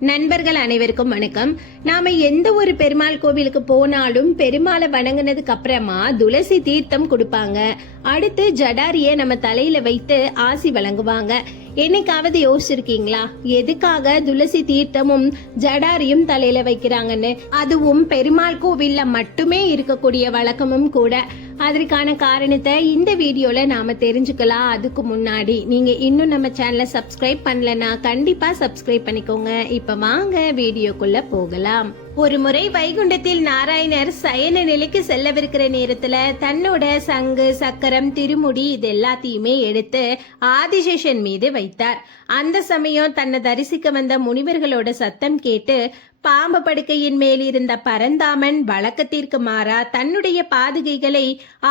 நண்பர்கள் அனைவருக்கும் வணக்கம். நாம எந்த ஒரு பெருமாள் கோவிலுக்கு போனாலும் பெருமாளை வணங்கினதுக்கு அப்புறமா துளசி தீர்த்தம் கொடுப்பாங்க. அடுத்து ஜடாரிய நம்ம தலையில வைத்து ஆசி வழங்குவாங்க. என்னைக்காவது யோசிச்சிருக்கீங்களா? எதுக்காக துளசி தீர்த்தமும் ஜடாரியும் தலையில வைக்கிறாங்கன்னு? அதுவும் பெருமாள் கோவில்ல மட்டுமே இருக்கக்கூடிய வழக்கமும் கூட. அதற்கான காரணத்தை இந்த வீடியோவில் நாம் தெரிஞ்சுக்கலாம். அதுக்கு முன்னாடி நீங்கள் இன்னும் நம்ம சேனலை சப்ஸ்கிரைப் பண்ணலன்னா கண்டிப்பாக சப்ஸ்கிரைப் பண்ணிக்கோங்க. இப்போ வாங்க வீடியோக்குள்ளே போகலாம். ஒரு முறை வைகுண்டத்தில் நாராயணர் சயன நிலைக்கு செல்லவிருக்கிற நேரத்துல தன்னோட சங்கு சக்கரம் திருமுடி இது எல்லாத்தையுமே எடுத்து ஆதிசேஷன் மீது வைத்தார். அந்த சமயம் தன்னை தரிசிக்க வந்த முனிவர்களோட சத்தம் கேட்டு பாம்பு படுக்கையின் மேல் இருந்த பரந்தாமன் வழக்கத்திற்கு மாறா தன்னுடைய பாதுகைகளை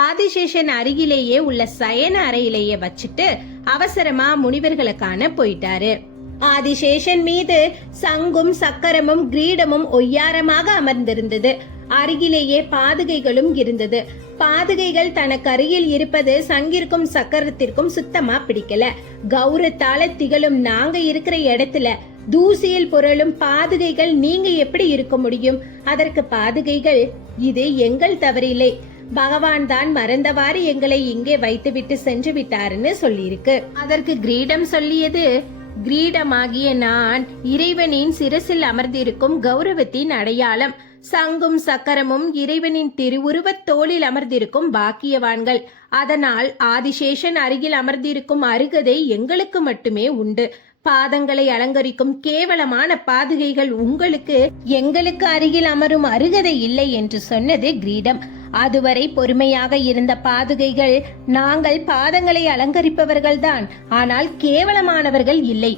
ஆதிசேஷன் அருகிலேயே உள்ள சயன அறையிலேயே வச்சுட்டு அவசரமா முனிவர்களை காண போயிட்டாரு. ஆதிசேஷன் மீது சங்கும் சக்கரமும் கிரீடமும் ஒய்யாரமாக அமர்ந்திருந்தது. அருகிலேயே பாதுகைகளும் இருந்தது. பாதுகைகள் தனக்கு அருகில் இருப்பது சங்கிற்கும் சக்கரத்திற்கும் சுத்தமா பிடிக்கல. கௌரத்தால திகழும் நாங்க இருக்கிற இடத்துல தூசியில் புரளும் பாதுகைகள் நீங்க எப்படி இருக்க முடியும்? அதற்கு பாதுகைகள் இது எங்கள் தவறில்லை. பகவான் தான் மறந்தவாறு எங்களை இங்கே வைத்துவிட்டு சென்று விட்டாருன்னு சொல்லியிருக்கு. அதற்கு கிரீடம் சொல்லியது கிரீடமாகிய நான் இறைவனின் சிரசில் அமர்ந்திருக்கும் கௌரவத்தின் அடையாளம். சங்கும் சக்கரமும் இறைவனின் திருவுருவத் தோளில் அமர்ந்திருக்கும் பாக்கியவான்கள். அதனால் ஆதிசேஷன் அருகில் அமர்ந்திருக்கும் அருகதை எங்களுக்கு மட்டுமே உண்டு. பாதங்களை அலங்கரிக்கும் கேவலமான பாதுகைகள் உங்களுக்கு எங்களுக்கு அருகில் அமரும் அருகதை இல்லை என்று சொன்னது கிரீடம். அதுவரை பொறுமையாக இருந்த பாதுகைகள் நாங்கள் பாதங்களை அலங்கரிப்பவர்கள்தான். ஆனால் கேவலமானவர்கள் இல்லை.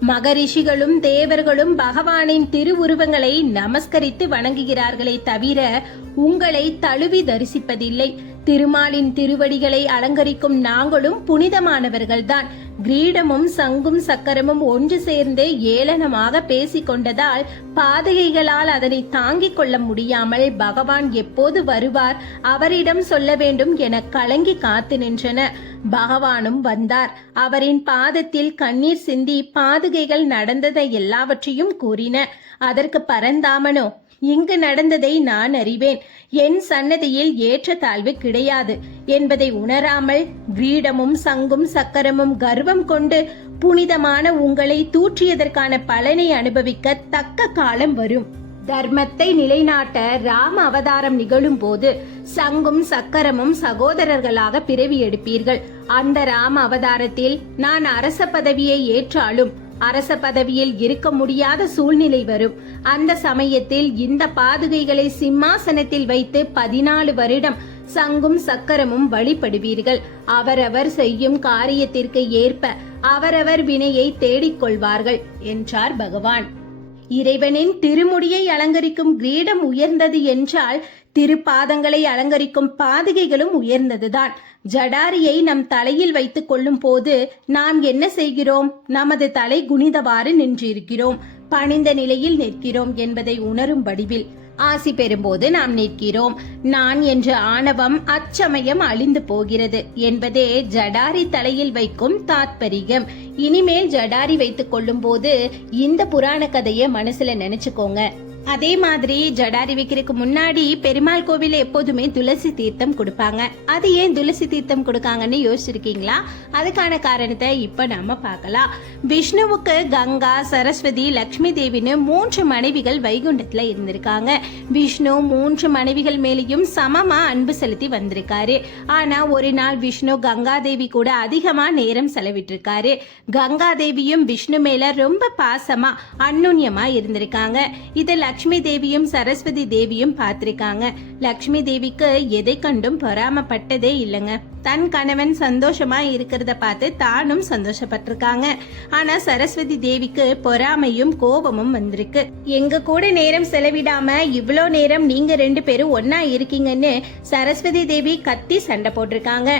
மகரிஷிகளும் தேவர்களும் பகவானின் திருவுருவங்களை நமஸ்கரித்து வணங்குகிறார்களே தவிர உங்களை தழுவி தரிசிப்பதில்லை. திருமாலின் திருவடிகளை அலங்கரிக்கும் நாங்களும் புனிதமானவர்கள்தான். கிரீடமும் சங்கும் சக்கரமும் ஒன்று சேர்ந்து ஏளனமாக பேசிக்கொண்டதால் பாதகைகளால் அதனை தாங்கிக் கொள்ள முடியாமல் பகவான் எப்போது வருவார்? அவரிடம் சொல்ல வேண்டும் என கலங்கி காத்து நின்றன. பகவானும் வந்தார். அவரின் பாதத்தில் கண்ணீர் சிந்தி பாதுகைகள் நடந்ததை எல்லாவற்றையும் கூறின. அதற்கு பரந்தாமனோ இங்கு நடந்ததை நான் அறிவேன். என் சன்னதியில் ஏற்ற தாழ்வு கிடையாது. என்பதை உணராமல் கிரீடமும் சங்கும் சக்கரமும் கர்வம் கொண்டு புனிதமான உங்களை தூற்றியதற்கான பலனை அனுபவிக்க தக்க காலம் வரும். தர்மத்தை நிலைநாட்ட ராம அவதாரம் நிகழும் போது சங்கும் சக்கரமும் சகோதரர்களாக பிறவி எடுப்பீர்கள். அந்த ராம அவதாரத்தில் நான் அரச பதவியை ஏற்றாலும் அரச பதவியில் இருக்க முடியாத சூழ்நிலை வரும். அந்த சமயத்தில் இந்த பாதுகைகளை சிம்மாசனத்தில் வைத்து பதினாலு வருடம் சங்கும் சக்கரமும் வழிபடுவீர்கள். அவரவர் செய்யும் காரியத்திற்கு ஏற்ப அவரவர் வினையை தேடிக்கொள்வார்கள் என்றார் பகவான். இறைவனின் திருமுடியை அலங்கரிக்கும் கிரீடம் உயர்ந்தது என்றால் திருப்பாதங்களை அலங்கரிக்கும் பாதுகைகளும் உயர்ந்ததுதான். ஜடாரியை நம் தலையில் வைத்துக் கொள்ளும் போது நாம் என்ன செய்கிறோம்? நமது தலை குனிதவாறு நின்றிருக்கிறோம். பணிந்த நிலையில் நிற்கிறோம் என்பதை உணரும் வடிவில். ஆசி பெறும்போது நாம் நிற்கிறோம். நான் என்ற ஆணவம் அச்சமயம் அழிந்து போகிறது. என்பதே ஜடாரி தலையில் வைக்கும் தாத்பரியம் இனிமேல் ஜடாரி வைத்துக் கொள்ளும் போது இந்த புராண கதையை மனசுல நினைச்சுக்கோங்க. அதே மாதிரி ஜடாரி வைக்கிறதுக்கு முன்னாடி பெருமாள் கோவில எப்போதுமே துளசி தீர்த்தம் கொடுப்பாங்க. அது ஏன் துளசி தீர்த்தம் கொடுக்காங்கன்னு யோசிச்சிருக்கீங்களா? அதுக்கான காரணத்தை இப்ப நாம பார்க்கலாம். விஷ்ணுவுக்கு கங்கா சரஸ்வதி லக்ஷ்மி தேவின்னு மூன்று மனைவிகள் வைகுண்டத்துல இருந்திருக்காங்க. விஷ்ணு மூன்று மனைவிகள் மேலேயும் சமமா அன்பு செலுத்தி வந்திருக்காரு. ஆனா ஒரு நாள் விஷ்ணு கங்கா தேவி கூட அதிகமா நேரம் செலவிட்டிருக்காரு. கங்கா தேவியும் விஷ்ணு மேல ரொம்ப பாசமா அன்னுன்யமா இருந்திருக்காங்க. இதை லக்ஷ்மி லக்ஷ்மி தேவியும் சரஸ்வதி தேவியும் பார்த்திருக்காங்க. லக்ஷ்மி தேவிக்கு எதை கண்டும் பொறாமப்பட்டதே இல்லைங்க. தன் கணவன் சந்தோஷமா இருக்கிறத பார்த்து தானும் சந்தோஷப்பட்டிருக்காங்க. ஆனா சரஸ்வதி தேவிக்கு பொறாமையும் கோபமும் வந்திருக்கு. எங்க கூட நேரம் செலவிடாம இவ்வளோ நேரம் நீங்க ரெண்டு பேரும் ஒன்னா இருக்கீங்கன்னு சரஸ்வதி தேவி கத்தி சண்டை போட்டிருக்காங்க.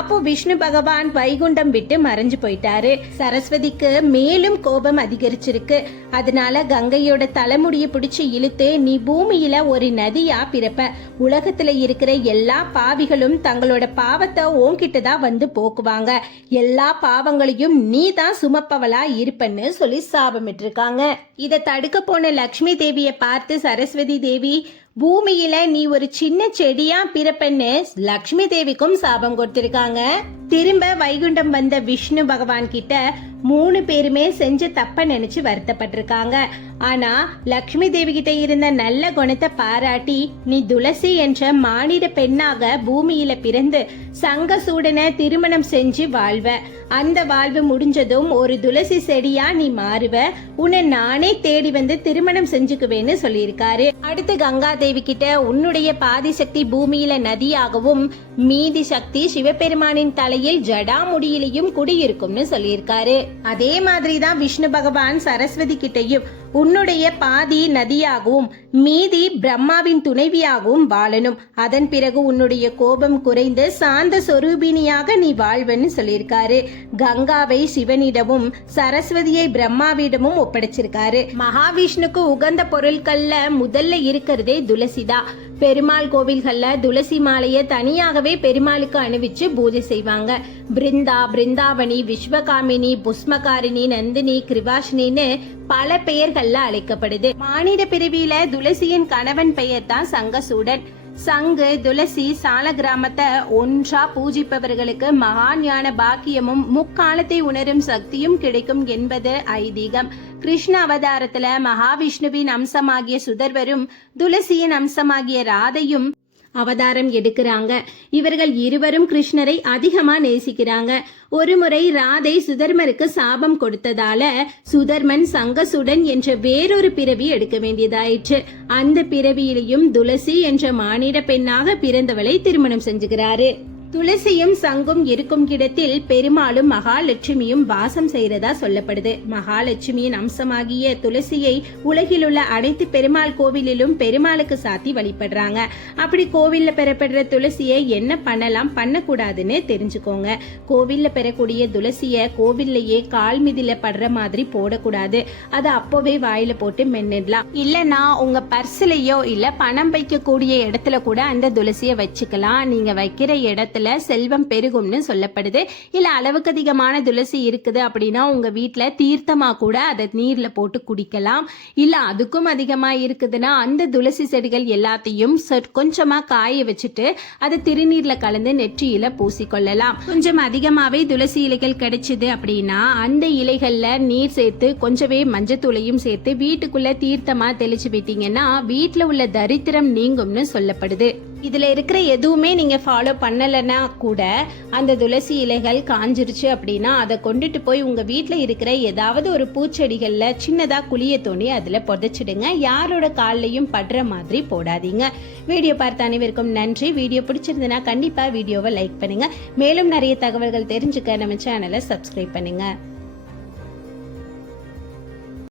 அப்போ விஷ்ணு பகவான் வைகுண்டம் விட்டு மறைஞ்சு போயிட்டாரு. சரஸ்வதிக்கு மேலும் கோபம் அதிகரிச்சிருக்கு. அதனால கங்கையோட தலைமுடியை பிடிச்சு இழுத்து நீ பூமியில ஒரு நதியா பிறப்ப. உலகத்துல இருக்கிற எல்லா பாவிகளும் தங்களோட பாவத்தை உன்கிட்ட தான் வந்து போக்குவாங்க. எல்லா பாவங்களையும் நீ தான் சுமப்பவளா இருப்பன்னு சொல்லி சாபமிட்டிருக்காங்க. இதை தடுக்க போன லக்ஷ்மி தேவியை பார்த்து சரஸ்வதி தேவி பூமியில நீ ஒரு சின்ன செடியா பிறப்பன்னு லக்ஷ்மி தேவிக்கும் சாபம் கொடுத்திருக்காங்க. திரும்ப வைகுண்டம் வந்த விஷ்ணு பகவான் கிட்ட மூணு பேருமே செஞ்ச தப்ப நினைச்சு வருத்தப்பட்டிருக்காங்க. ஆனா லக்ஷ்மி தேவி கிட்ட இருந்த நல்ல குணத்தை பாராட்டி நீ துளசி என்ற மானிட பெண்ணாக பூமியில பிறந்து சங்க சூடனை திருமணம் செஞ்சு வாழ்வ. அந்த வாழ்வு முடிஞ்சதும் ஒரு துளசி செடியா நீ மாறுவ. உன்னை நானே தேடி வந்து திருமணம் செஞ்சுக்குவேன்னு சொல்லியிருக்காரு. அடுத்து கங்கா தேவி கிட்ட உன்னுடைய பாதி சக்தி பூமியில நதியாகவும் மீதி சக்தி சிவபெருமானின் தலையில் ஜடாமுடியிலையும் குடியிருக்கும்னு சொல்லியிருக்காரு. அதே மாதிரி தான் விஷ்ணு பகவான் சரஸ்வதி கிட்டையும் உன்னுடைய பாதி நதியாகவும் மீதி பிரம்மாவின் துணைவியாகவும் வாழணும். அதன் பிறகு உன்னுடைய கோபம் குறைந்து சாந்த சொரூபினியாக நீ வாழ்வன்னு சொல்லியிருக்காரு. கங்காவை சிவனிடமும் சரஸ்வதியை பிரம்மாவிடமும் ஒப்படைச்சிருக்காரு. மகாவிஷ்ணுக்கு உகந்த பொருட்கள்ல முதல்ல இருக்கிறதே துளசிதா. பெருமாள் கோவில்கள்ல துளசி மாலையை தனியாகவே பெருமாளுக்கு அணிவிச்சு பூஜை செய்வாங்க. பிருந்தா பிருந்தாவணி விஸ்வகாமினி புஷ்மகாரிணி நந்தினி கிருவாஷினின்னு பல பெயர்கள்ல அழைக்கப்படுது. மானிட பிரிவில துளசியின் கணவன் பெயர் தான் சங்கசூடன். சங்கு துளசி சால கிராமத்தை ஒன்றா பூஜிப்பவர்களுக்கு மகா ஞான பாக்கியமும் முக்காலத்தை உணரும் சக்தியும் கிடைக்கும் என்பது ஐதீகம். கிருஷ்ண அவதாரத்துல மகாவிஷ்ணுவின் அம்சமாகிய சுதர்வரும் துளசியின் அம்சமாகிய ராதையும் அவதாரம் எடுக்கிறாங்க. இவர்கள் இருவரும் கிருஷ்ணரை அதிகமா நேசிக்கிறாங்க. ஒருமுறை ராதை சுதர்மருக்கு சாபம் கொடுத்ததால சுதர்மன் சங்கசுடன் என்ற வேறொரு பிறவி எடுக்க வேண்டியதாயிற்று. அந்த பிறவியிலையும் துளசி என்ற மானிட பெண்ணாக பிறந்தவளை திருமணம் செஞ்சுக்கிறாரு துளசியும் சங்கும் இருக்கும் இடத்தில் பெருமாளும் மகாலட்சுமியும் வாசம் செய்யறதா சொல்லப்படுது. மகாலட்சுமியின் அம்சமாகிய துளசியை உலகில் உள்ள அனைத்து பெருமாள் கோவிலிலும் பெருமாளுக்கு சாத்தி வழிபடுறாங்க. அப்படி கோவில்ல பெறப்படுற துளசியை என்ன பண்ணலாம் பண்ணக்கூடாதுன்னு தெரிஞ்சுக்கோங்க. கோவில்ல பெறக்கூடிய துளசிய கோவில்லையே கால் மிதில படுற மாதிரி போடக்கூடாது. அதை அப்போவே வாயில போட்டு மென்னிடலாம். இல்லைன்னா உங்க பர்ஸ்லயோ இல்ல பணம் வைக்கக்கூடிய இடத்துல கூட அந்த துளசியை வச்சுக்கலாம். நீங்க வைக்கிற இடத்துல செல்வம் பெருகும்னு சொல்லப்படுது. இல்ல அளவுக்கு அதிகமான துளசி இருக்குது அப்படின்னா உங்க வீட்டில் தீர்த்தமா கூட அதை நீர்ல போட்டு குடிக்கலாம். இல்ல அதுக்கும் அதிகமா இருக்குதுன்னா அந்த துளசி செடிகள் எல்லாத்தையும் சொ- கொஞ்சமா காய வச்சுட்டு அதை திருநீர்ல கலந்து நெற்றியில பூசிக்கொள்ளலாம். கொஞ்சம் அதிகமாவே துளசி இலைகள் கிடைச்சது அப்படின்னா அந்த இலைகள்ல நீர் சேர்த்து கொஞ்சமே மஞ்சத்தூளையும் சேர்த்து வீட்டுக்குள்ள தீர்த்தமா தெளிச்சு விட்டீங்கன்னா வீட்டில் உள்ள தரித்திரம் நீங்கும்னு சொல்லப்படுது. இதில் இருக்கிற எதுவுமே நீங்கள் ஃபாலோ பண்ணலைன்னா கூட அந்த துளசி இலைகள் காஞ்சிருச்சு அப்படின்னா அதை கொண்டுட்டு போய் உங்கள் வீட்டில் இருக்கிற ஏதாவது ஒரு பூச்செடிகளில் சின்னதாக குழிய தோண்டி அதில் புதைச்சிடுங்க. யாரோட கால்லையும் படுற மாதிரி போடாதீங்க. வீடியோ பார்த்த அனைவருக்கும் நன்றி. வீடியோ பிடிச்சிருந்ததுன்னா கண்டிப்பாக வீடியோவை லைக் பண்ணுங்கள் மேலும் நிறைய தகவல்கள் தெரிஞ்சுக்க நம்ம சேனலை சப்ஸ்கிரைப் பண்ணுங்கள்